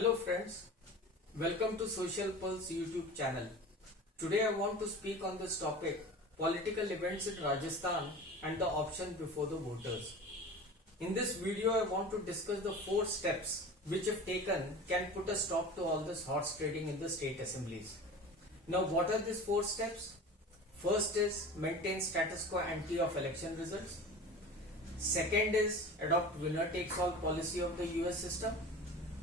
Hello friends, welcome to Social Pulse YouTube channel. Today I want to speak on this topic, political events in Rajasthan and the option before the voters. In this video I want to discuss the 4 steps which if taken can put a stop to all this horse trading in the state assemblies. Now what are these 4 steps? First is maintain status quo ante of election results. Second is adopt winner takes all policy of the US system.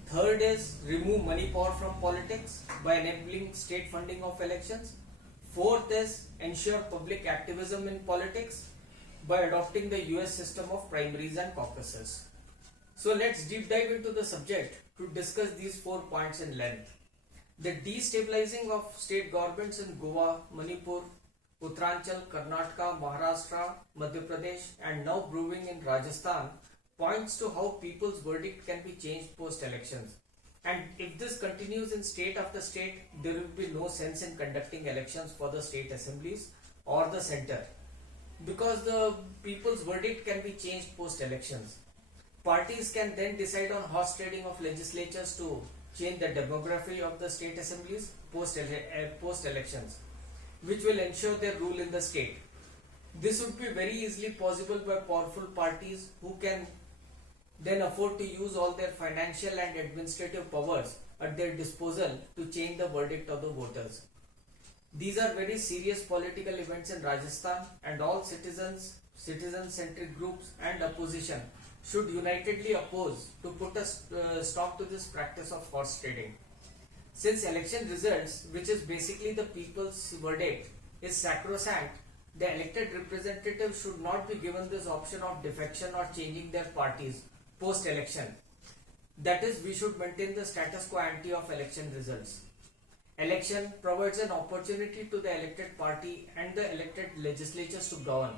Third is remove money power from politics by enabling state funding of elections. Fourth is ensure public activism in politics by adopting the US system of primaries and caucuses. So let's deep dive into the subject to discuss these 4 points in length. The destabilizing of state governments in Goa, Manipur, Uttaranchal, Karnataka, Maharashtra, Madhya Pradesh and now brewing in Rajasthan points to how people's verdict can be changed post-elections. And if this continues in state after state, there will be no sense in conducting elections for the state assemblies or the center. Because the people's verdict can be changed post-elections. Parties can then decide on horse trading of legislatures to change the demography of the state assemblies post-elections, which will ensure their rule in the state. This would be very easily possible by powerful parties who can then afford to use all their financial and administrative powers at their disposal to change the verdict of the voters. These are very serious political events in Rajasthan and all citizen-centric groups and opposition should unitedly oppose to put a stop to this practice of horse trading. Since election results, which is basically the people's verdict, is sacrosanct, the elected representatives should not be given this option of defection or changing their parties post-election. That is, we should maintain the status quo ante of election results. Election provides an opportunity to the elected party and the elected legislatures to govern.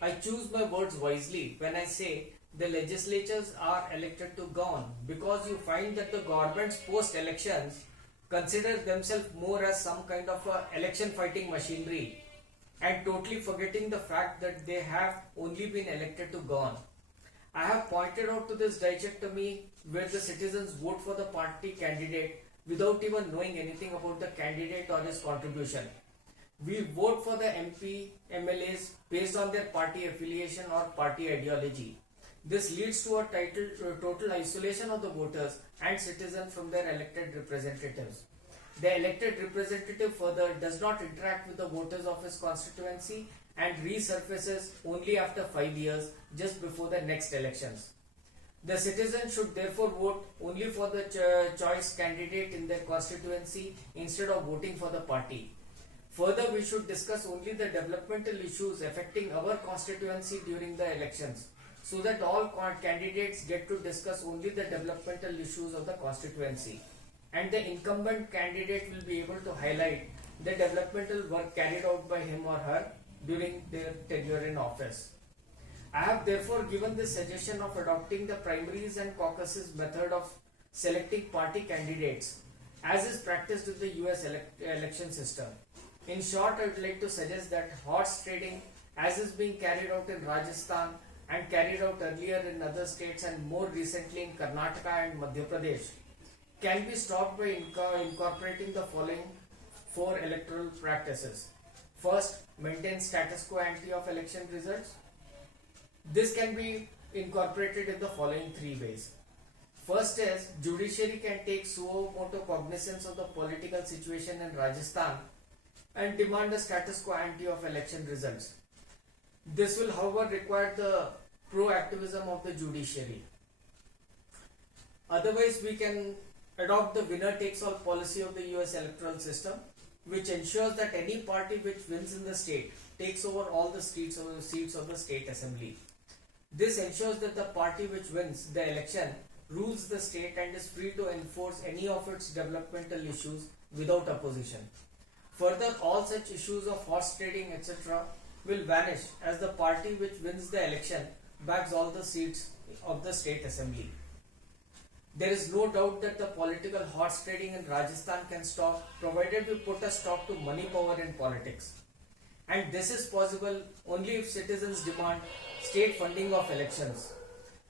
I choose my words wisely when I say the legislatures are elected to govern because you find that the governments post-elections consider themselves more as some kind of a election fighting machinery and totally forgetting the fact that they have only been elected to govern. I have pointed out to this dichotomy where the citizens vote for the party candidate without even knowing anything about the candidate or his contribution. We vote for the MP, MLAs based on their party affiliation or party ideology. This leads to a total isolation of the voters and citizens from their elected representatives. The elected representative further does not interact with the voters of his constituency and resurfaces only after 5 years just before the next elections. The citizens should therefore vote only for the choice candidate in their constituency instead of voting for the party. Further, we should discuss only the developmental issues affecting our constituency during the elections so that all candidates get to discuss only the developmental issues of the constituency. And the incumbent candidate will be able to highlight the developmental work carried out by him or her during their tenure in office. I have therefore given this suggestion of adopting the primaries and caucuses method of selecting party candidates as is practiced in the US election system. In short, I would like to suggest that horse trading as is being carried out in Rajasthan and carried out earlier in other states and more recently in Karnataka and Madhya Pradesh can be stopped by incorporating the following 4 electoral practices. First, maintain status quo ante of election results. This can be incorporated in the following 3 ways. First is, judiciary can take suo motu cognizance of the political situation in Rajasthan and demand a status quo ante of election results. This will, however, require the pro-activism of the judiciary. Otherwise, we can adopt the winner takes all policy of the US electoral system, which ensures that any party which wins in the state takes over all the seats of the state assembly. This ensures that the party which wins the election rules the state and is free to enforce any of its developmental issues without opposition. Further, all such issues of horse trading etc. will vanish as the party which wins the election bags all the seats of the state assembly. There is no doubt that the political horse trading in Rajasthan can stop provided we put a stop to money power in politics. And this is possible only if citizens demand state funding of elections.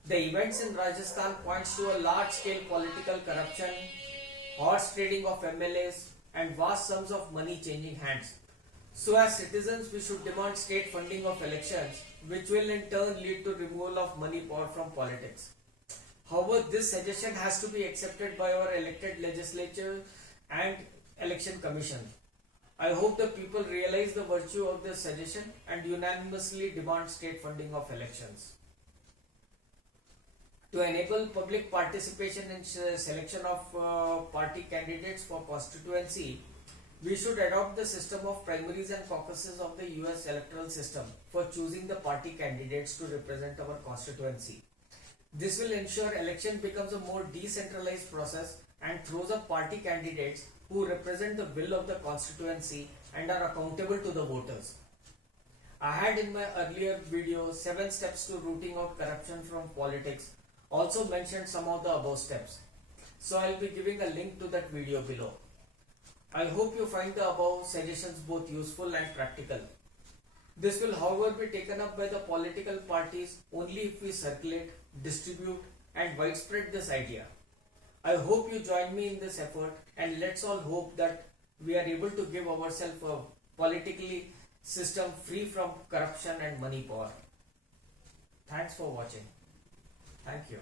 The events in Rajasthan points to a large-scale political corruption horse trading of MLAs, and vast sums of money changing hands. So, as citizens, we should demand state funding of elections, which will in turn lead to removal of money power from politics. However, this suggestion has to be accepted by our elected legislature and election commission. I hope the people realize the virtue of this suggestion and unanimously demand state funding of elections. To enable public participation in selection of party candidates for constituency, we should adopt the system of primaries and caucuses of the US electoral system for choosing the party candidates to represent our constituency. This will ensure election becomes a more decentralized process and throws up party candidates who represent the will of the constituency and are accountable to the voters. I had in my earlier video 7 steps to rooting out corruption from politics also mentioned some of the above steps. So I'll be giving a link to that video below. I hope you find the above suggestions both useful and practical. This will however be taken up by the political parties only if we circulate, distribute and widespread this idea. I hope you join me in this effort, and let's all hope that we are able to give ourselves a politically system free from corruption and money power. Thanks for watching. Thank you.